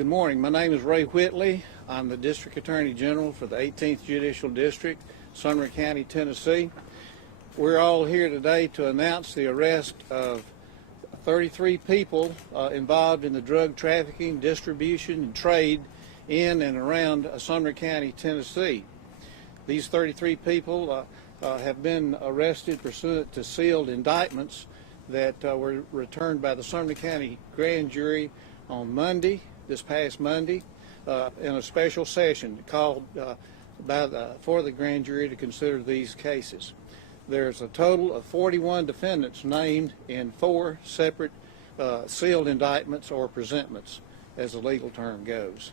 Good morning. My name is Ray Whitley. I'm the District Attorney General for the 18th Judicial District, Sumner County, Tennessee. We're all here today to announce the arrest of 33 people involved in the drug trafficking, distribution, and trade in and around Sumner County, Tennessee. These 33 people have been arrested pursuant to sealed indictments that were returned by the Sumner County grand jury on Monday, this past Monday, in a special session called for the grand jury to consider these cases. There's a total of 41 defendants named in 4 separate sealed indictments or presentments, as the legal term goes.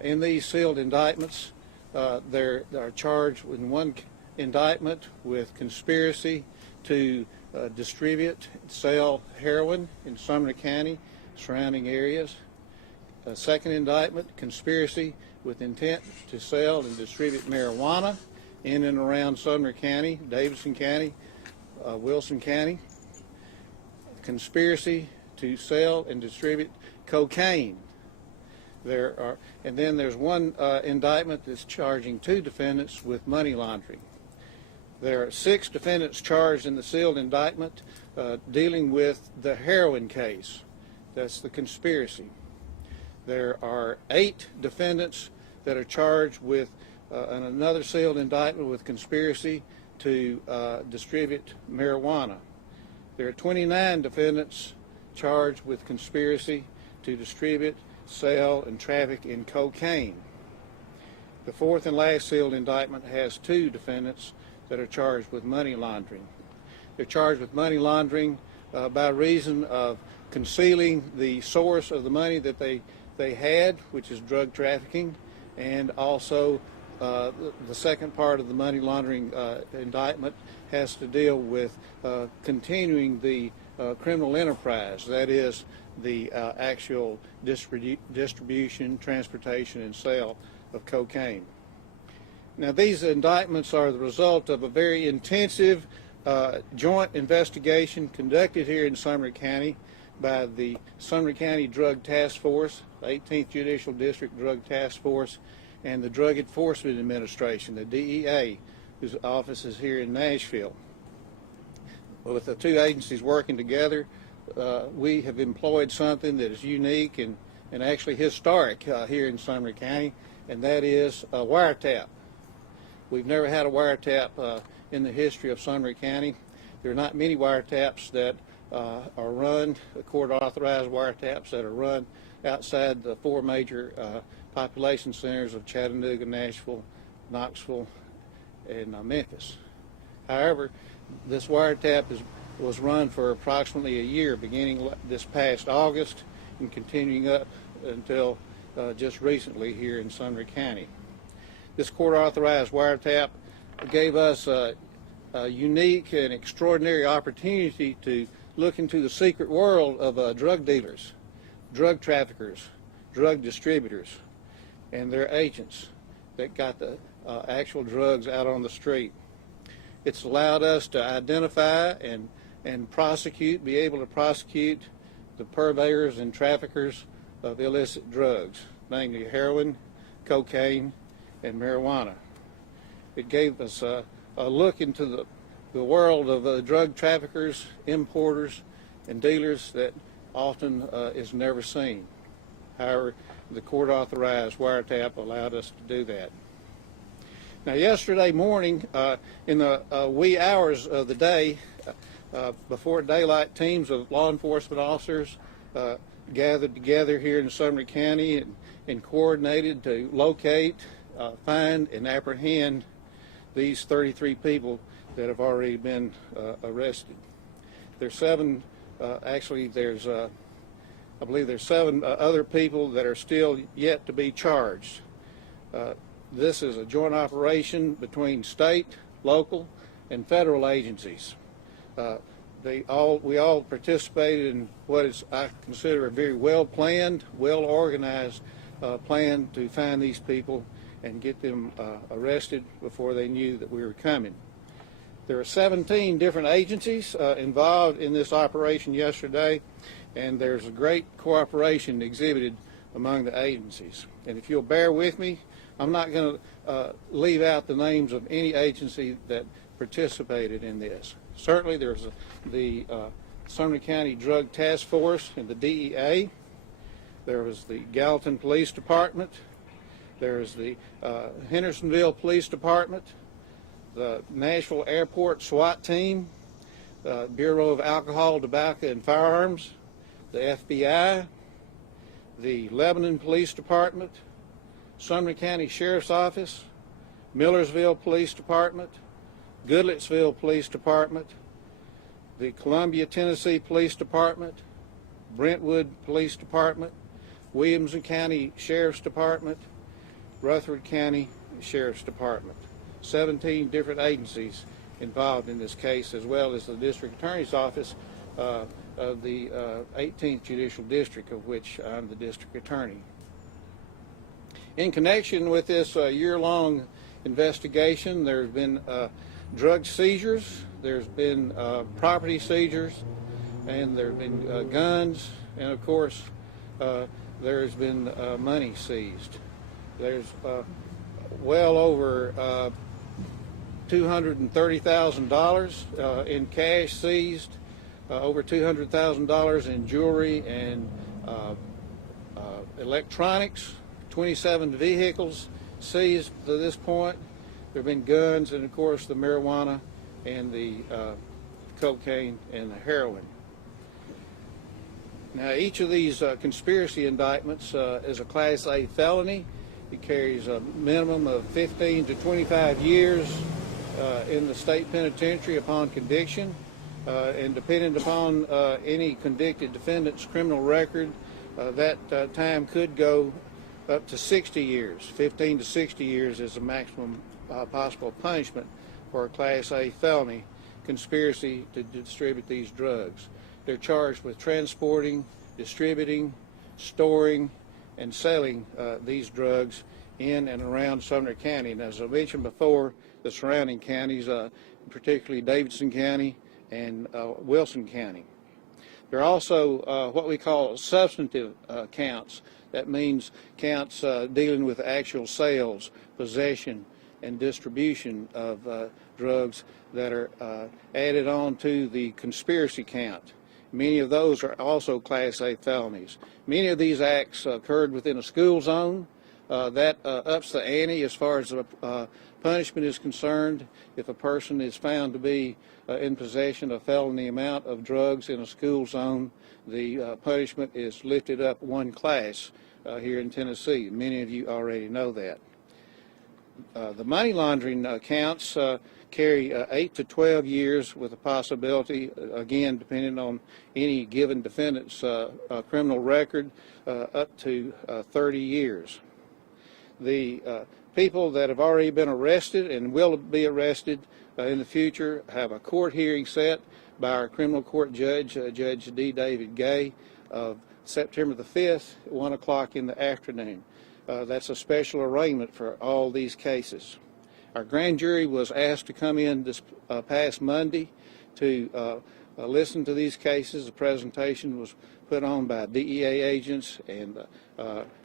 In these sealed indictments, they're charged in one indictment with conspiracy to distribute, sell heroin in Sumner County, surrounding areas. A second indictment, conspiracy with intent to sell and distribute marijuana in and around Sumner County, Davidson County, Wilson County. Conspiracy to sell and distribute cocaine. And then there's one indictment that's charging 2 defendants with money laundering. There are 6 defendants charged in the sealed indictment dealing with the heroin case. That's the conspiracy. There are 8 defendants that are charged with another sealed indictment with conspiracy to distribute marijuana. There are 29 defendants charged with conspiracy to distribute, sell, and traffic in cocaine. The 4th and last sealed indictment has 2 defendants that are charged with money laundering. They're charged with money laundering by reason of concealing the source of the money that they had, which is drug trafficking, and also the second part of the money laundering indictment has to deal with continuing the criminal enterprise, that is the actual distribution, transportation, and sale of cocaine. Now, these indictments are the result of a very intensive joint investigation conducted here in Sumner County by the Sumner County Drug Task Force, 18th Judicial District Drug Task Force, and the Drug Enforcement Administration, the DEA, whose office is here in Nashville. With the 2 agencies working together, we have employed something that is unique and actually historic here in Sumner County, and that is a wiretap. We've never had a wiretap in the history of Sumner County. There are not many wiretaps that are run, court-authorized wiretaps that are run outside the 4 major population centers of Chattanooga, Nashville, Knoxville, and Memphis. However, this wiretap was run for approximately a year, beginning this past August and continuing up until just recently here in Sumner County. This court-authorized wiretap gave us a unique and extraordinary opportunity to look into the secret world of drug dealers, drug traffickers, drug distributors, and their agents that got the actual drugs out on the street. It's allowed us to identify and prosecute, be able to prosecute the purveyors and traffickers of illicit drugs, namely heroin, cocaine, and marijuana. It gave us a look into the world of drug traffickers, importers, and dealers that often is never seen. However, the court-authorized wiretap allowed us to do that. Now, yesterday morning, in the wee hours of the day, before daylight, teams of law enforcement officers gathered together here in Sumner County and coordinated to locate, find, and apprehend these 33 people that have already been arrested. There's 7, actually there's, I believe there's 7 other people that are still yet to be charged. This is a joint operation between state, local, and federal agencies. We all participated in what is, I consider, a very well-planned, well-organized plan to find these people and get them arrested before they knew that we were coming. There are 17 different agencies involved in this operation yesterday, and there's a great cooperation exhibited among the agencies. And if you'll bear with me, I'm not going to leave out the names of any agency that participated in this. Certainly there's the Sumner County Drug Task Force and the DEA. There was the Gallatin Police Department. There's the Hendersonville Police Department, the Nashville Airport SWAT Team, the Bureau of Alcohol, Tobacco, and Firearms, the FBI, the Lebanon Police Department, Sumner County Sheriff's Office, Millersville Police Department, Goodlettsville Police Department, the Columbia, Tennessee Police Department, Brentwood Police Department, Williamson County Sheriff's Department, Rutherford County Sheriff's Department. 17 different agencies involved in this case, as well as the District Attorney's Office of the 18th Judicial District, of which I'm the District Attorney. In connection with this year-long investigation, there's been drug seizures, there's been property seizures, and there have been guns, and of course there's been money seized. There's well over $230,000 in cash seized, over $200,000 in jewelry and electronics, 27 vehicles seized to this point. There have been guns and, of course, the marijuana and the cocaine and the heroin. Now, each of these conspiracy indictments is a Class A felony. It carries a minimum of 15 to 25 years in the state penitentiary upon conviction, and depending upon any convicted defendant's criminal record, that time could go up to 60 years. 15 to 60 years is the maximum possible punishment for a Class A felony conspiracy to distribute these drugs. They're charged with transporting, distributing, storing, and selling these drugs in and around Sumner County. And as I mentioned before, the surrounding counties, particularly Davidson County and Wilson County. There are also what we call substantive counts. That means counts dealing with actual sales, possession, and distribution of drugs that are added on to the conspiracy count. Many of those are also Class A felonies. Many of these acts occurred within a school zone. That ups the ante as far as the punishment is concerned. If a person is found to be in possession of a felony amount of drugs in a school zone, the punishment is lifted up one class here in Tennessee. Many of you already know that. The money laundering counts carry 8 to 12 years with a possibility, again, depending on any given defendant's criminal record, up to 30 years. The people that have already been arrested and will be arrested in the future have a court hearing set by our criminal court judge, Judge D. David Gay, of September the 5th at 1 o'clock in the afternoon. That's a special arraignment for all these cases. Our grand jury was asked to come in this past Monday to listen to these cases. The presentation was put on by DEA agents and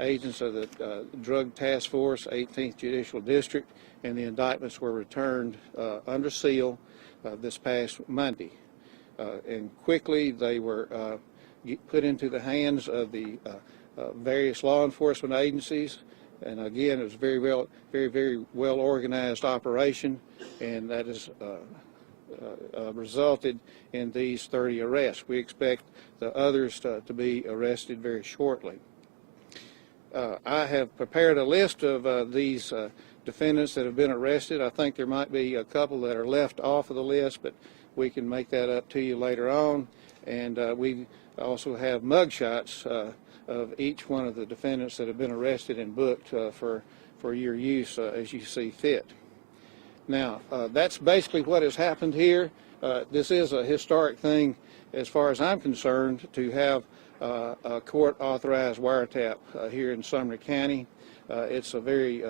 agents of the Drug Task Force, 18th Judicial District, and the indictments were returned under seal this past Monday. And quickly they were put into the hands of the various law enforcement agencies. And again, it was very well organized operation, and that has resulted in these 30 arrests. We expect the others to be arrested very shortly. I have prepared a list of these defendants that have been arrested. I think there might be a couple that are left off of the list, but we can make that up to you later on. And we also have mugshots of each one of the defendants that have been arrested and booked for your use as you see fit. Now, that's basically what has happened here. This is a historic thing as far as I'm concerned to have a court-authorized wiretap here in Sumner County. It's a very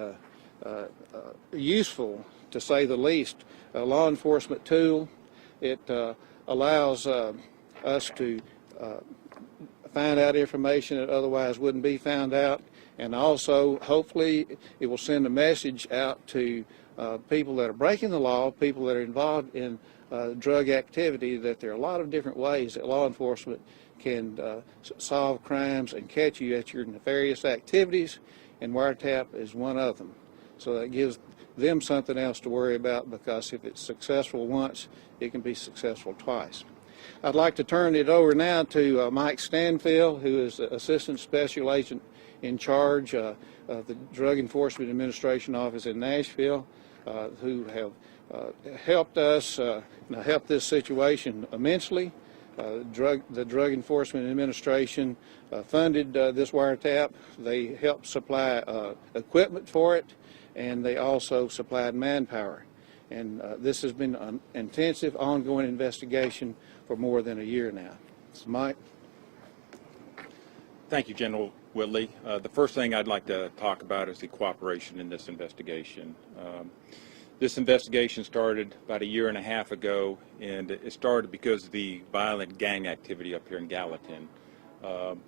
useful, to say the least, law enforcement tool. It allows us to find out information that otherwise wouldn't be found out, and also hopefully it will send a message out to people that are breaking the law, people that are involved in drug activity, that there are a lot of different ways that law enforcement can solve crimes and catch you at your nefarious activities, and wiretap is one of them. So that gives them something else to worry about, because if it's successful once, it can be successful twice. I'd like to turn it over now to Mike Stanfield, who is the Assistant Special Agent in charge of the Drug Enforcement Administration Office in Nashville, who have helped us, helped this situation immensely. The Drug Enforcement Administration funded this wiretap. They helped supply equipment for it, and they also supplied manpower. And this has been an intensive, ongoing investigation for more than a year now. So, Mike. Thank you, General Whitley. The first thing I'd like to talk about is the cooperation in this investigation. This investigation started about a year and a half ago, and it started because of the violent gang activity up here in Gallatin.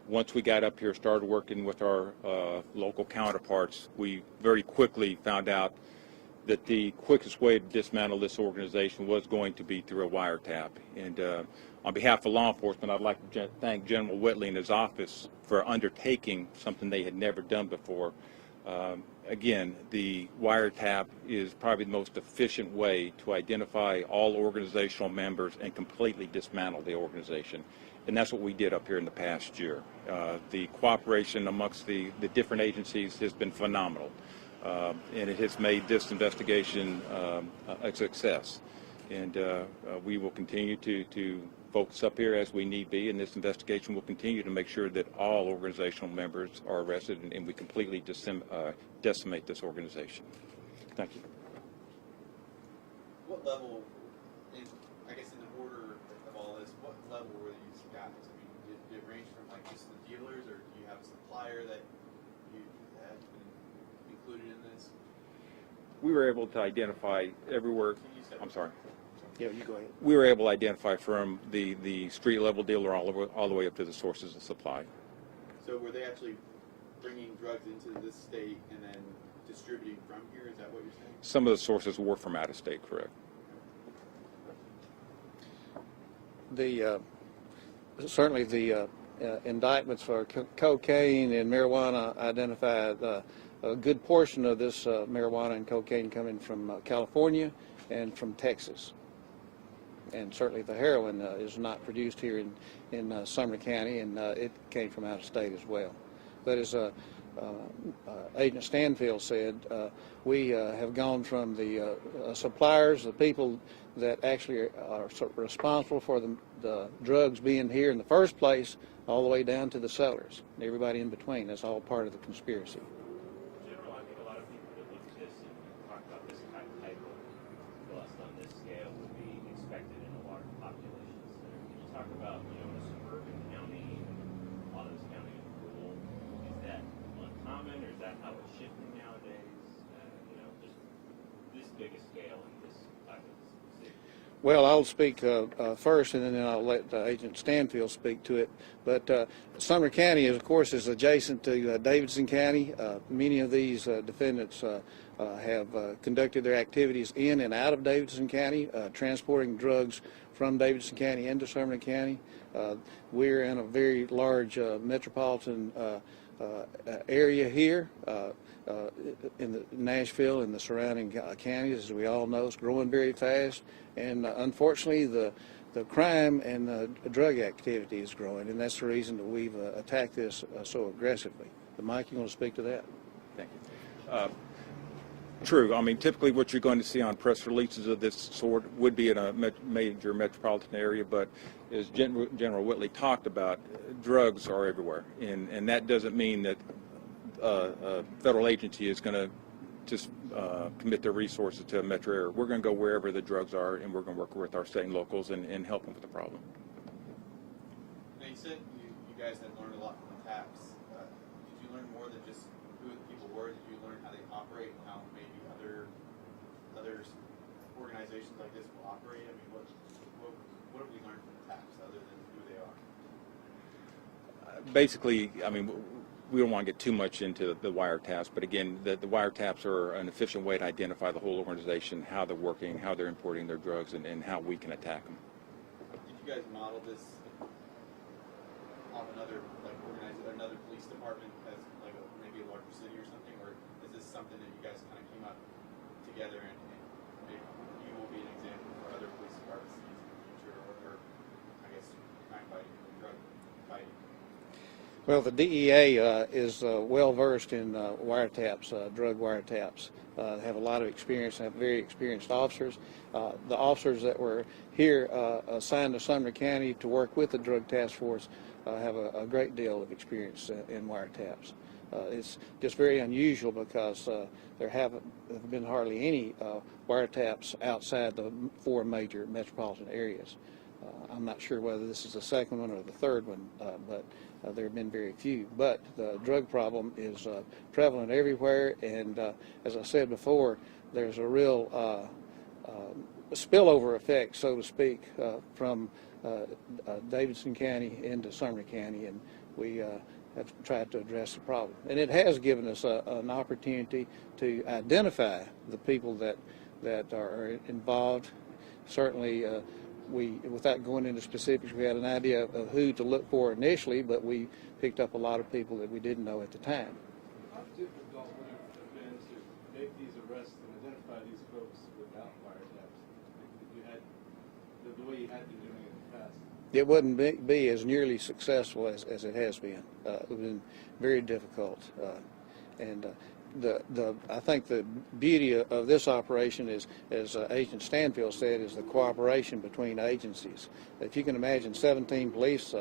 Once we got up here, started working with our local counterparts, we very quickly found out that the quickest way to dismantle this organization was going to be through a wiretap. And on behalf of law enforcement, I'd like to thank General Whitley and his office for undertaking something they had never done before. Again, the wiretap is probably the most efficient way to identify all organizational members and completely dismantle the organization. And that's what we did up here in the past year. The cooperation amongst the different agencies has been phenomenal. And it has made this investigation a success. And we will continue to focus up here as we need be, and this investigation will continue to make sure that all organizational members are arrested, and we completely decimate this organization. Thank you. What level, I guess in the order of all this, what level were these guys? I mean, did it range from like just the dealers, or do you have a supplier that you have been included in this? We were able to identify everywhere. I'm sorry. Yeah, you go ahead. We were able to identify from the street level dealer all the way up to the sources of supply. So were they actually bringing drugs into this state and then distributing from here? Is that what you're saying? Some of the sources were from out of state, correct. Certainly the indictments for cocaine and marijuana identified a good portion of this marijuana and cocaine coming from California and from Texas. And certainly the heroin is not produced here in Sumner County, and it came from out of state as well. But as Agent Stanfield said, we have gone from the suppliers, the people that actually are responsible for the drugs being here in the first place, all the way down to the sellers and everybody in between. That's all part of the conspiracy. General, I think a lot of people that look at this and talk about this type of bust on this scale would be expected in a large population center. Can you talk about, in a suburban county, a lot of this county is rural, is that uncommon, or is that how it's shifting nowadays? Just this big a scale and this type of city. Well, I'll speak first, and then I'll let Agent Stanfield speak to it. But Sumner County, of course, is adjacent to Davidson County. Many of these defendants have conducted their activities in and out of Davidson County, transporting drugs from Davidson County into Sumner County. We're in a very large metropolitan area here. In Nashville and the surrounding counties, as we all know, is growing very fast, and unfortunately the crime and the drug activity is growing, and that's the reason that we've attacked this so aggressively. But Mike, you want to speak to that? Thank you. True. I mean, typically what you're going to see on press releases of this sort would be in a major metropolitan area, but as General Whitley talked about, drugs are everywhere, and that doesn't mean that a federal agency is going to just commit their resources to a metro area. We're going to go wherever the drugs are, and we're going to work with our state and locals and help them with the problem. Now, you said you guys had learned a lot from the taps. Did you learn more than just who the people were? Did you learn how they operate and how maybe other organizations like this will operate? I mean, what have we learned from the taps other than who they are? basically, I mean, we don't want to get too much into the wiretaps, but again, the wiretaps are an efficient way to identify the whole organization, how they're working, how they're importing their drugs, and how we can attack them. Did you guys model this off another, like, another police department as like maybe a larger city or something, or is this something that you guys kind of came up together and maybe you will be an example for other police departments in the future, or I guess crime fighting or drug fighting? Well, the DEA is well versed in wiretaps, drug wiretaps. They have a lot of experience, have very experienced officers. The officers that were here assigned to Sumner County to work with the drug task force have a great deal of experience in wiretaps. It's just very unusual because there haven't been hardly any wiretaps outside the 4 major metropolitan areas. I'm not sure whether this is the second one or the third one, but there have been very few. But the drug problem is prevalent everywhere, and as I said before, there's a real spillover effect, so to speak, from Davidson County into Sumner County, and we have tried to address the problem. And it has given us an opportunity to identify the people that are involved. Certainly, without going into specifics, we had an idea of who to look for initially, but we picked up a lot of people that we didn't know at the time. How difficult would it have been to make these arrests and identify these folks without wiretaps? If you had the way you had been doing it in the past? It wouldn't be as nearly successful as it has been. It would have been very difficult. I think the beauty of this operation is, as Agent Stanfield said, is the cooperation between agencies. If you can imagine 17 police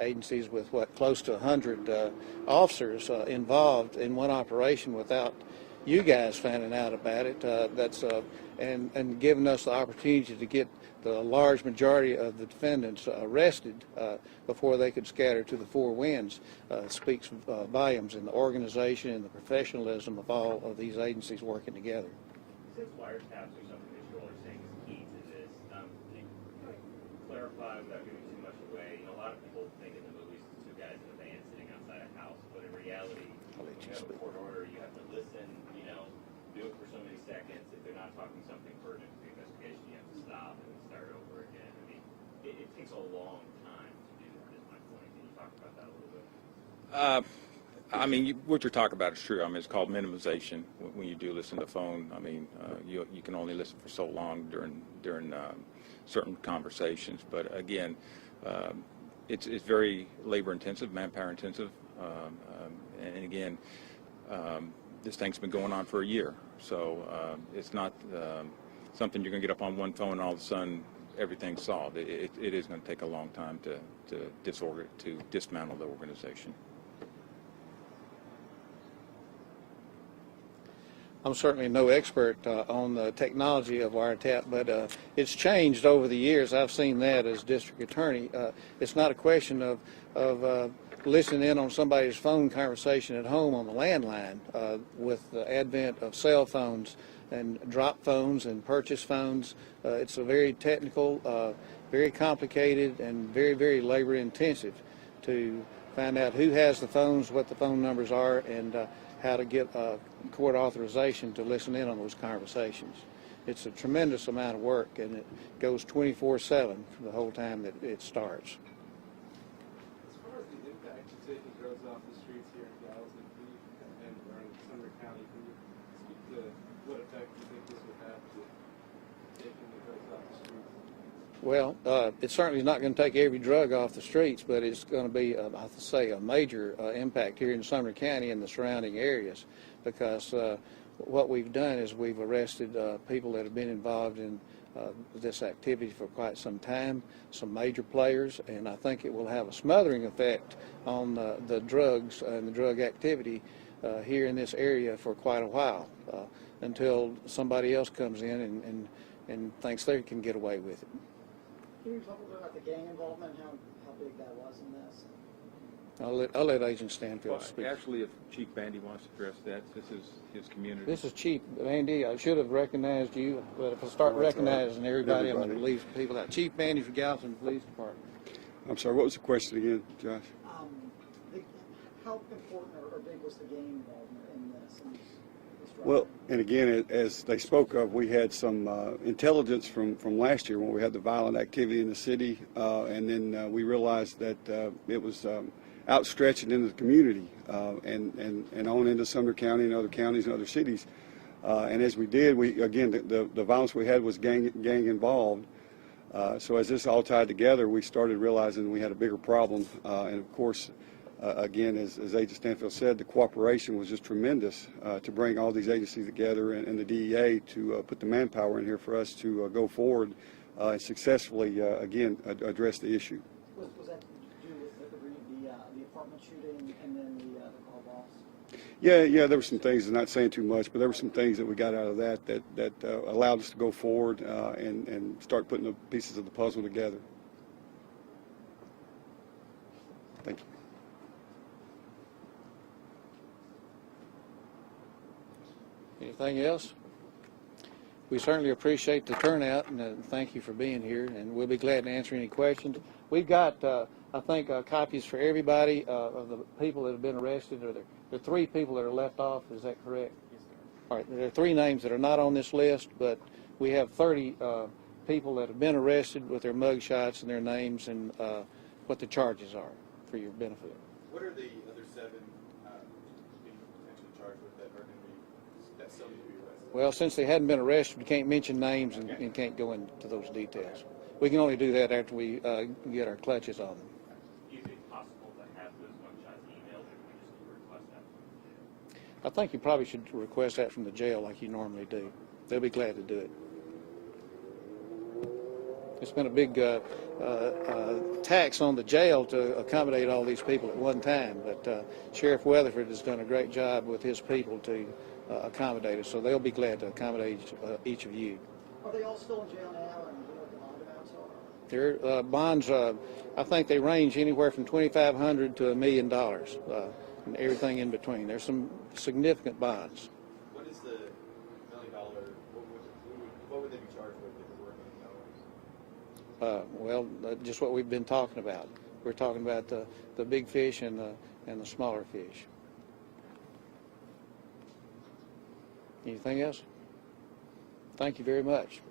agencies with close to 100 officers involved in one operation without you guys finding out about it, and giving us the opportunity to get the large majority of the defendants arrested before they could scatter to the 4 winds speaks volumes in the organization and the professionalism of all of these agencies working together. Since wiretaps are something that you all are saying is key to this, can you clarify without giving too much away? You know, a lot of people think in the movies it's 2 guys in a van sitting outside a house, but in reality, when you have a court order, you have to listen, you know, do it for so many seconds. If they're not talking something pertinent to the investigation, you have to stop and start over again. I mean, it takes a long time to do that, is my point. Can you talk about that a little bit? I mean, what you're talking about is true. I mean, it's called minimization when you do listen to the phone. I mean, you can only listen for so long during certain conversations. But again, it's very labor intensive, manpower intensive, and again, this thing's been going on for a year. So it's not something you're going to get up on one phone and all of a sudden everything's solved. It is going to take a long time to dismantle the organization. I'm certainly no expert on the technology of wiretap, but it's changed over the years. I've seen that as district attorney. It's not a question of listening in on somebody's phone conversation at home on the landline. With the advent of cell phones and drop phones and purchase phones, it's a very technical, very complicated, and very, very labor intensive to find out who has the phones, what the phone numbers are, and how to get court authorization to listen in on those conversations. It's a tremendous amount of work, and it goes 24/7 the whole time that it starts. As far as the impact of taking drugs off the streets here in Gallatin and in Sumner County, can you speak to what effect you think this would have to taking the drugs off the streets? Well, it's certainly not going to take every drug off the streets, but it's going to be, I have to say, a major impact here in Sumner County and the surrounding areas, because what we've done is we've arrested people that have been involved in this activity for quite some time, some major players, and I think it will have a smothering effect on the drugs and the drug activity here in this area for quite a while, until somebody else comes in and thinks they can get away with it. Can you talk a little bit about the gang involvement and how big that was in this? I'll let Agent Stanfield speak. Actually, if Chief Bandy wants to address that, this is his community. This is Chief Bandy. I should have recognized you, but if I start recognizing everybody, I'm going to leave people out. Chief Bandy for Gallatin Police Department. I'm sorry, what was the question again, Josh? how important or big was the gang involvement in this? Well, and again, as they spoke of, we had some intelligence from last year when we had the violent activity in the city, and then we realized that it was outstretching into the community and on into Sumner County and other counties and other cities. And as we did, the violence we had was gang involved. So as this all tied together, we started realizing we had a bigger problem. And of course, again, as Agent Stanfield said, the cooperation was just tremendous to bring all these agencies together and the DEA to put the manpower in here for us to go forward and successfully, again, address the issue. Was that to do with the apartment shooting and then the call boss? Yeah, there were some things, not saying too much, but there were some things that we got out of that allowed us to go forward and start putting the pieces of the puzzle together. Thank you. Anything else? We certainly appreciate the turnout, and thank you for being here, and we'll be glad to answer any questions. We've got, I think, copies for everybody of the people that have been arrested, or the 3 people that are left off. Is that correct? Yes, sir. All right, there are 3 names that are not on this list, but we have 30 people that have been arrested with their mug shots and their names and what the charges are for your benefit. What are the other 7 being potentially charged with that are going to be, that still need to be arrested? Well, since they hadn't been arrested, we can't mention names and can't go into those details. We can only do that after we get our clutches on them. Do you think it's possible to have those mugshots emailed, or can we just request that from the jail? I think you probably should request that from the jail like you normally do. They'll be glad to do it. It's been a big tax on the jail to accommodate all these people at one time, but Sheriff Weatherford has done a great job with his people to accommodate us, so they'll be glad to accommodate each of you. Are they all still in jail now, and do you know what the bond amounts are? Their bonds, I think they range anywhere from $2,500 to $1 million, and everything in between. There's some significant bonds. What is the $1 million, what would they be charged with if it were $1 million? Well, just what we've been talking about. We're talking about the big fish and the smaller fish. Anything else? Thank you very much.